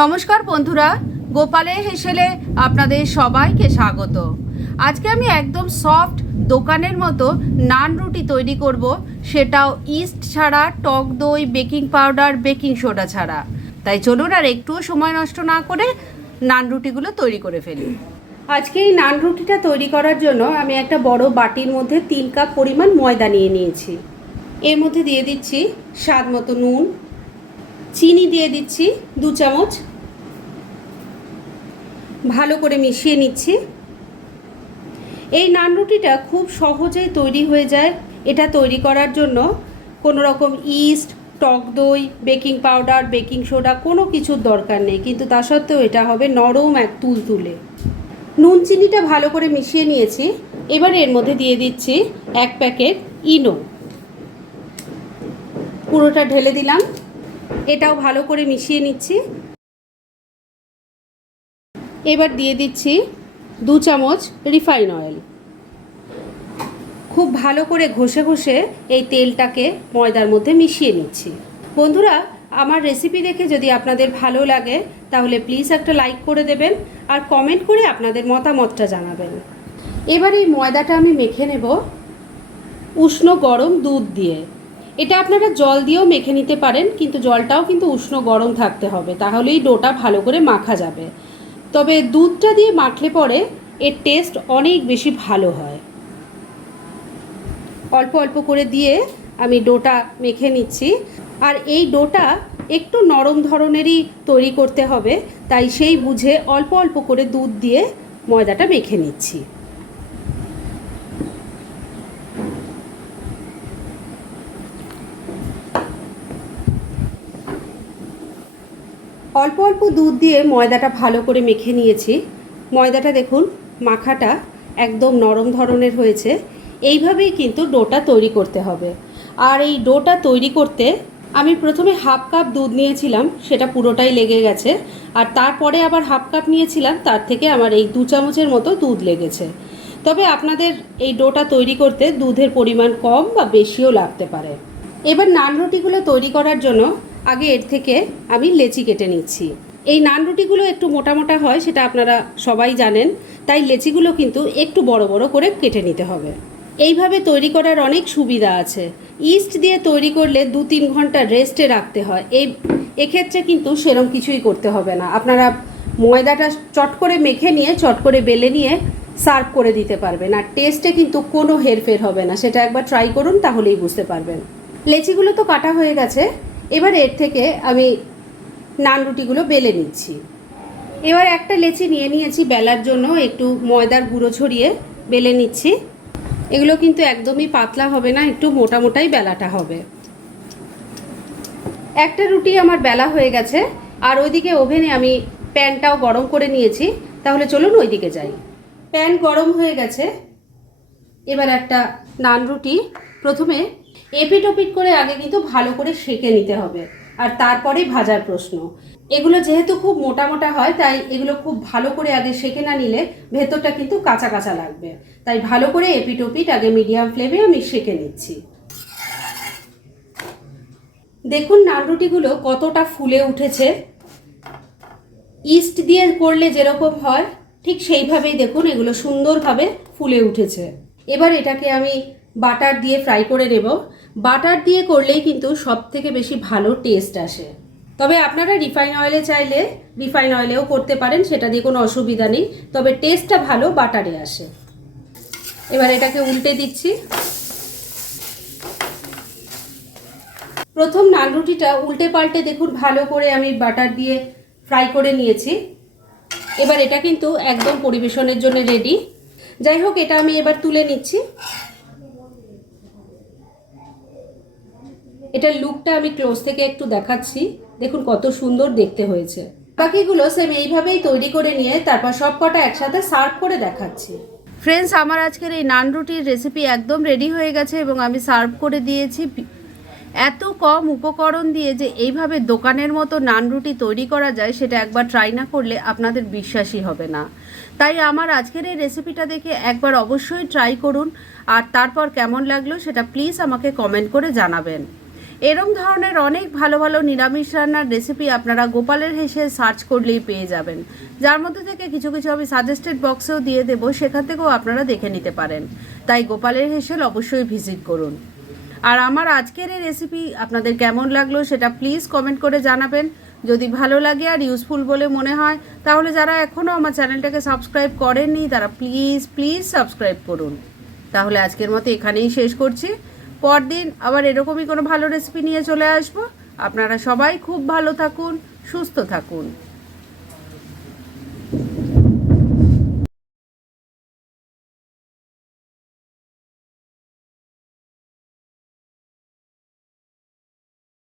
নমস্কার বন্ধুরা, গোপালের হেসেলে আপনাদের সবাইকে স্বাগত। আজকে আমি একদম সফট দোকানের মতো নান রুটি তৈরি করব, সেটাও ইস্ট ছাড়া, টক দই, বেকিং পাউডার, বেকিং সোডা ছাড়া। তাই চলুন আর একটুও সময় নষ্ট না করে নান রুটিগুলো তৈরি করে ফেলি। আজকে এই নান রুটিটা তৈরি করার জন্য আমি একটা বড় বাটির মধ্যে 3 কাপ পরিমাণ ময়দা নিয়ে নিয়েছি। এর মধ্যে দিয়ে দিচ্ছি স্বাদ মতো নুন, চিনি দিয়ে দিচ্ছি 2 চামচ, ভালো করে মিশিয়ে নিচ্ছি। এই নান রুটিটা খুব সহজেই তৈরি হয়ে যায়। এটা তৈরি করার জন্য কোনো রকম ইস্ট, টক দই, বেকিং পাউডার, বেকিং সোডা কোনো কিছুর দরকার নেই, কিন্তু তা সত্ত্বেও এটা হবে নরম এক তুলতুলে। নুন চিনিটা ভালো করে মিশিয়ে নিয়েছি। এবার এর মধ্যে দিয়ে দিচ্ছি 1 প্যাকেট ইনো, পুরোটা ঢেলে দিলাম। এটাও ভালো করে মিশিয়ে নিচ্ছি। এবার দিয়ে দিচ্ছি 2 চামচ রিফাইন অয়েল। খুব ভালো করে ঘষে ঘষে এই তেলটাকে ময়দার মধ্যে মিশিয়ে নিচ্ছি। বন্ধুরা, আমার রেসিপি দেখে যদি আপনাদের ভালো লাগে তাহলে প্লিজ একটা লাইক করে দেবেন আর কমেন্ট করে আপনাদের মতামতটা জানাবেন। এবার এই ময়দাটা আমি মেখে নেব উষ্ণ গরম দুধ দিয়ে। এটা আপনারা জল দিয়েও মেখে নিতে পারেন, কিন্তু জলটাও কিন্তু উষ্ণ গরম থাকতে হবে, তাহলেই ডোটা ভালো করে মাখা যাবে। তবে দুধটা দিয়ে মাখলে পরে এর টেস্ট অনেক বেশি ভালো হয়। অল্প অল্প করে দিয়ে আমি ডোটা মেখে নিচ্ছি। আর এই ডোটা একটু নরম ধরনেরই তৈরি করতে হবে, তাই সেই বুঝে অল্প অল্প করে দুধ দিয়ে ময়দাটা মেখে নিচ্ছি। অল্প অল্প দুধ দিয়ে ময়দাটা ভালো করে মেখে নিয়েছি। ময়দাটা দেখুন, মাখাটা একদম নরম ধরনের হয়েছে। এইভাবেই কিন্তু ডোটা তৈরি করতে হবে। আর এই ডোটা তৈরি করতে আমি প্রথমে 1/2 কাপ দুধ নিয়েছিলাম, সেটা পুরোটাই লেগে গেছে। আর তারপরে আবার 1/2 কাপ নিয়েছিলাম, তার থেকে আমার এই 2 চামচের মতো দুধ লেগেছে। তবে আপনাদের এই ডোটা তৈরি করতে দুধের পরিমাণ কম বা বেশিও লাগতে পারে। এবার নান রুটিগুলো তৈরি করার জন্য আগে এর থেকে আমি লেচি কেটে নিচ্ছি। এই নান রুটিগুলো একটু মোটা মোটা হয়, সেটা আপনারা সবাই জানেন, তাই লেচিগুলো কিন্তু একটু বড় বড় করে কেটে নিতে হবে। এইভাবে তৈরি করার অনেক সুবিধা আছে। ইস্ট দিয়ে তৈরি করলে 2-3 ঘন্টা রেস্টে রাখতে হয়। এক্ষেত্রে কিন্তু সেরকম কিছুই করতে হবে না। আপনারা ময়দাটা চট করে মেখে নিয়ে চট করে বেলে নিয়ে সার্ভ করে দিতে পারবেন, আর টেস্টে কিন্তু কোনো হেরফের হবে না। সেটা একবার ট্রাই করুন, তাহলেই বুঝতে পারবেন। লেচিগুলো তো কাটা হয়ে গেছে। এবার এর থেকে আমি নান রুটিগুলো বেলে নিচ্ছি। এবার একটা লেচি নিয়ে নিয়েছি বেলার জন্য, একটু ময়দার গুঁড়ো ছড়িয়ে বেলে নিচ্ছি। এগুলো কিন্তু একদমই পাতলা হবে না, একটু মোটা মোটাই বেলাটা হবে। একটা রুটি আমার বেলা হয়ে গেছে, আর ওইদিকে ওভেনে আমি প্যানটাও গরম করে নিয়েছি। তাহলে চলুন ওইদিকে যাই। প্যান গরম হয়ে গেছে। এবার একটা নান রুটি প্রথমে এপিট ওপিট করে আগে কিন্তু ভালো করে সেঁকে নিতে হবে, আর তারপরেই ভাজার প্রশ্ন। এগুলো যেহেতু খুব মোটা মোটা হয়, তাই এগুলো খুব ভালো করে আগে সেঁকে না নিলে ভেতরটা কিন্তু কাঁচা কাঁচা লাগবে। তাই ভালো করে এপিট ওপিট আগে মিডিয়াম ফ্লেমে আমি সেঁকে নিচ্ছি। দেখুন নান রুটিগুলো কতটা ফুলে উঠেছে। ইস্ট দিয়ে করলে যেরকম হয় ঠিক সেইভাবেই দেখুন এগুলো সুন্দরভাবে ফুলে উঠেছে। এবার এটাকে আমি বাটার দিয়ে ফ্রাই করে নেব। বাটার দিয়ে করলেই কিন্তু সব থেকে বেশি ভালো টেস্ট আসে। তবে আপনারা রিফাইন অয়েলে চাইলে রিফাইন অয়েলেও করতে পারেন, সেটা দিয়ে কোনো অসুবিধা নেই, তবে টেস্টটা ভালো বাটারে আসে। এবার এটাকে উল্টে দিচ্ছি। প্রথম নান রুটিটা উল্টে পাল্টে দেখুন ভালো করে আমি বাটার দিয়ে ফ্রাই করে নিয়েছি। এবার এটা কিন্তু একদম পরিবেশনের জন্য রেডি। যাই হোক, এটা আমি এবার তুলে নিচ্ছি। এটার লুকটা আমি ক্লোজ থেকে একটু দেখাচ্ছি। দেখুন কত সুন্দর দেখতে হয়েছে। বাকিগুলো সেম এইভাবেই তৈরি করে নিয়ে তারপর সব কটা একসাথে সার্ভ করে দেখাচ্ছি। ফ্রেন্ডস, আমার আজকের এই নান রুটির রেসিপি একদম রেডি হয়ে গেছে এবং আমি সার্ভ করে দিয়েছি। এত কম উপকরণ দিয়ে যে এইভাবে দোকানের মতো নান রুটি তৈরি করা যায়, সেটা একবার ট্রাই না করলে আপনাদের বিশ্বাসই হবে না। তাই আমার আজকের এই রেসিপিটা দেখে একবার অবশ্যই ট্রাই করুন, আর তারপর কেমন লাগলো সেটা প্লিজ আমাকে কমেন্ট করে জানাবেন। এরম ধরনের অনেক ভালো ভালো নিরামিষ রান্নার রেসিপি আপনারা গোপালের হেসে সার্চ করলেই পেয়ে যাবেন, যার মধ্যে থেকে কিছু কিছু আমি সাজেস্টেড বক্সেও দিয়ে দেবো, সেখান থেকেও আপনারা দেখে নিতে পারেন। তাই গোপালের হেসেল অবশ্যই ভিজিট করুন। আর আমার আজকের এই রেসিপি আপনাদের কেমন লাগলো সেটা প্লিজ কমেন্ট করে জানাবেন। যদি ভালো লাগে আর ইউজফুল বলে মনে হয় তাহলে যারা এখনও আমার চ্যানেলটাকে সাবস্ক্রাইব করেননি তারা প্লিজ প্লিজ সাবস্ক্রাইব করুন। তাহলে আজকের মতো এখানেই শেষ করছি। পরদিন আবার এরকমই কোনো ভালো রেসিপি নিয়ে চলে আসবো। আপনারা সবাই খুব ভালো থাকুন, সুস্থ থাকুন।